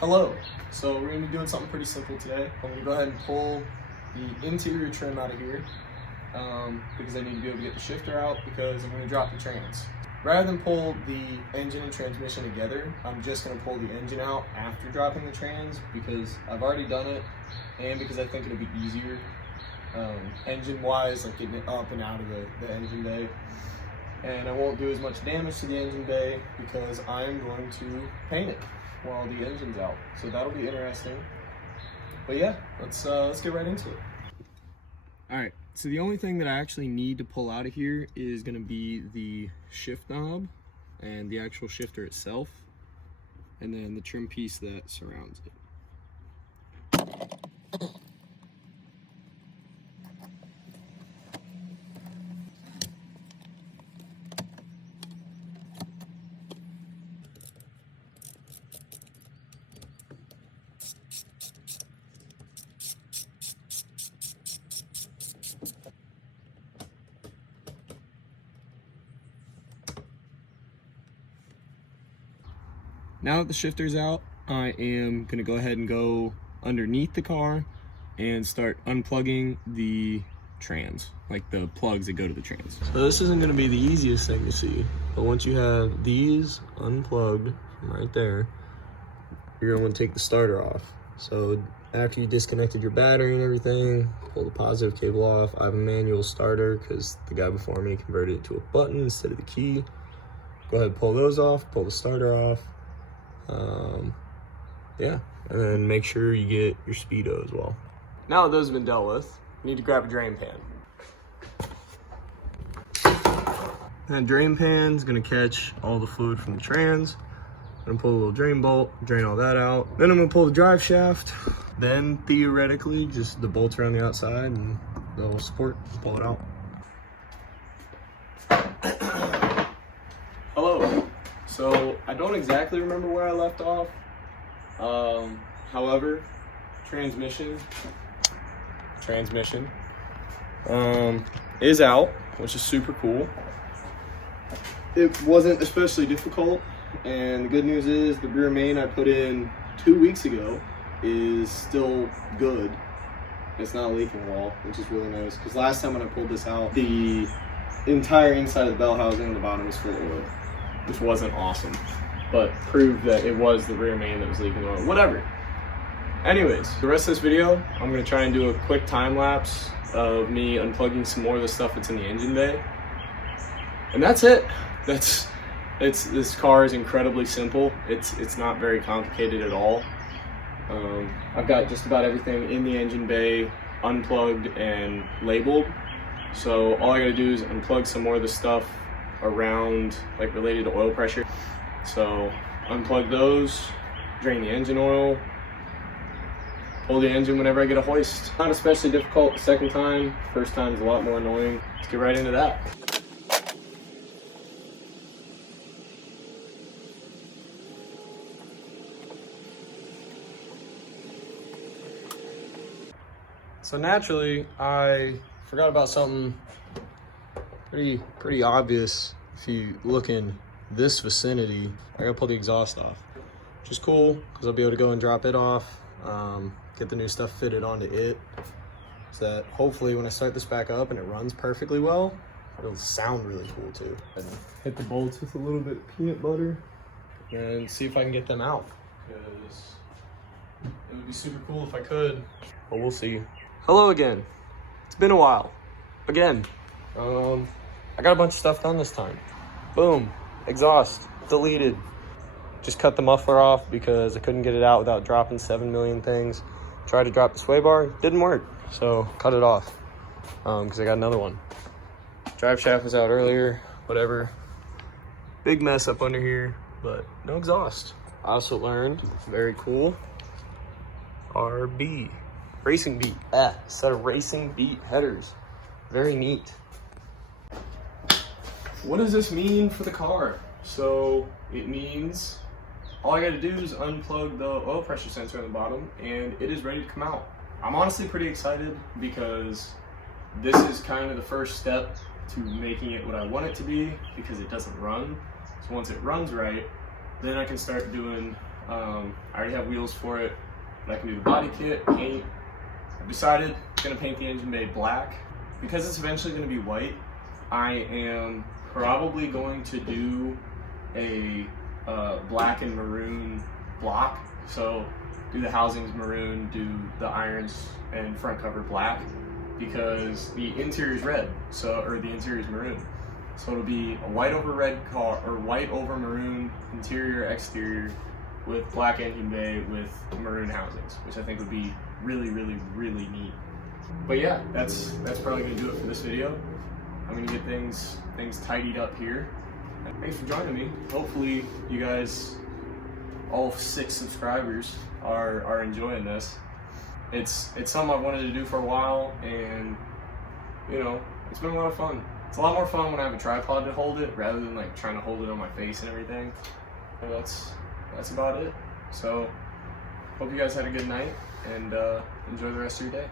Hello. So we're going to be doing something pretty simple today. I'm going to go ahead and pull the interior trim out of here because I need to be able to get the shifter out because I'm going to drop the trans. Rather than pull the engine and transmission together, I'm just going to pull the engine out after dropping the trans because I've already done it and because I think it'll be easier engine-wise, like getting it up and out of the engine bay. And I won't do as much damage to the engine bay because I'm going to paint it while the engine's out. So that'll be interesting. But yeah, let's get right into it. All right, so the only thing that I actually need to pull out of here is gonna be the shift knob and the actual shifter itself, and then the trim piece that surrounds it. Now that the shifter's out, I am gonna go ahead and go underneath the car and start unplugging the trans, like the plugs that go to the trans. So this isn't gonna be the easiest thing to see, but once you have these unplugged from right there, you're gonna want to take the starter off. So after you disconnected your battery and everything, pull the positive cable off. I have a manual starter because the guy before me converted it to a button instead of the key. Go ahead and pull those off, pull the starter off. Yeah, and then make sure you get your speedo as well. Now that those have been dealt with, you need to grab a drain pan. That drain pan's gonna catch all the fluid from the trans. I'm gonna pull a little drain bolt, drain all that out. Then I'm gonna pull the drive shaft. Then theoretically, just the bolts around the outside and they'll support, pull it out. Hello. So I don't exactly remember where I left off. However, transmission is out, which is super cool. It wasn't especially difficult, and the good news is the rear main I put in 2 weeks ago is still good. It's not leaking at all, which is really nice, because last time when I pulled this out, the entire inside of the bell housing and the bottom was full of oil, which wasn't awesome, but proved that it was the rear main that was leaking oil. Whatever. Anyways, the rest of this video, I'm gonna try and do a quick time lapse of me unplugging some more of the stuff that's in the engine bay. And that's it. This car is incredibly simple. It's not very complicated at all. I've got just about everything in the engine bay unplugged and labeled. So all I gotta do is unplug some more of the stuff around, like related to oil pressure. So unplug those, drain the engine oil, pull the engine whenever I get a hoist. Not especially difficult the second time. First time is a lot more annoying. Let's get right into that. So naturally, I forgot about something pretty obvious. If you look in this vicinity, I gotta pull the exhaust off, which is cool because I'll be able to go and drop it off, get the new stuff fitted onto it, so that hopefully when I start this back up and it runs perfectly well, it'll sound really cool too. And hit the bolts with a little bit of peanut butter and see if I can get them out, because it would be super cool if I could, but we'll see. Hello again. It's been a while. Again. I got a bunch of stuff done this time. Boom. Exhaust. Deleted. Just cut the muffler off because I couldn't get it out without dropping 7 million things. Tried to drop the sway bar. Didn't work. So cut it off. Because I got another one. Drive shaft was out earlier. Whatever. Big mess up under here. But no exhaust. I also learned, very cool, RB. Racing beat. Set of racing beat headers. Very neat. What does this mean for the car? So it means all I gotta do is unplug the oil pressure sensor on the bottom and it is ready to come out. I'm honestly pretty excited because this is kind of the first step to making it what I want it to be, because it doesn't run. So once it runs right, then I can start doing, I already have wheels for it, but I can do the body kit, paint. I've decided I'm gonna paint the engine bay black. Because it's eventually gonna be white, I am probably going to do a black and maroon block. So do the housings maroon, do the irons and front cover black, because the interior is red, or the interior is maroon. So it'll be a white over red car, or white over maroon interior, exterior, with black engine bay with maroon housings, which I think would be really, really, really neat. But yeah, that's probably gonna do it for this video. I'm gonna get things tidied up here. Thanks for joining me. Hopefully you guys, all 6 subscribers, are enjoying this. It's something I've wanted to do for a while, and you know, it's been a lot of fun. It's a lot more fun when I have a tripod to hold it rather than like trying to hold it on my face and everything. And that's about it. So hope you guys had a good night, and enjoy the rest of your day.